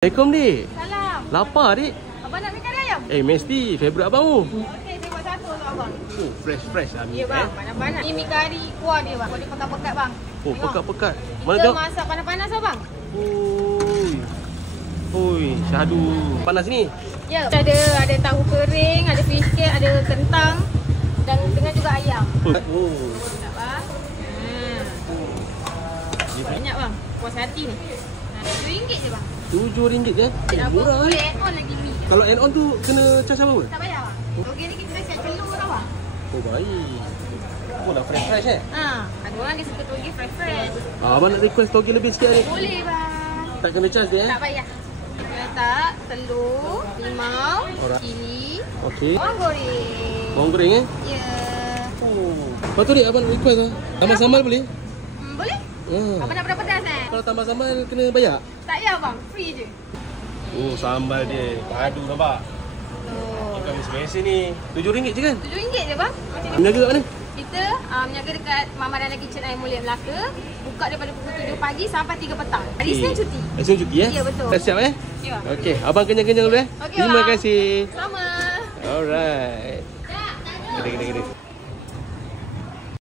Assalamualaikum, Dik. Salam. Lapar, Dik. Abang nak makan ayam? Mesti. Favourite abang tu. Okey, saya buat satu untuk abang. Oh, fresh lah. Ya bang, panas-panas. Ni mi kari kuah dia bang. Kuah dia pekat-pekat bang. Oh, Tengok. pekat-pekat. Mana Kita tengok? masak panas-panas abang. Oi, syahdu. Panas ni. Ya. Ada tahu kering, ada fish cake, ada kentang dan dengan juga ayam. Oh. Tak bang? Banyak bang. Puas hati ni. RM7 je bang. RM7 je? Apa Murah boleh eh. add on lagi mi. Kalau add on tu kena charge apa? Tak payah bang. Okey ni kita dah siap telur tau bang. Oh, baik. Oh, dah fresh eh? Ada orang dia suka toge fresh. Abang nak request toge lebih sikit ni. Boleh bang. Tak kena charge dia Tak payah. Kita letak telur, limau, Alright. cili, Okey. bawang goreng. Bawang goreng eh? Ya. Oh. Lepas tu, Dik, abang nak request lah. Tambah sambal boleh? Boleh? Abang nak pedas eh? Kalau tambah sambal kena bayar? Tak payah bang, free je. Oh, sambal dia. Padu nampak. Ikan biasa ni. RM7 je kan? RM7 je bang. Macam ni. Meniaga kat mana? Kita menjaga dekat Mama Dana Kitchen Air Mulia Melaka. Buka daripada pukul 7 pagi sampai 3 petang. Hari Senin cuti. Senin cuti eh? Ya, betul. Dah siap eh? Ya. Okey, abang kenyang-kenyang dulu eh. Okey, Terima bang. kasih. Sama. Alright. Gede.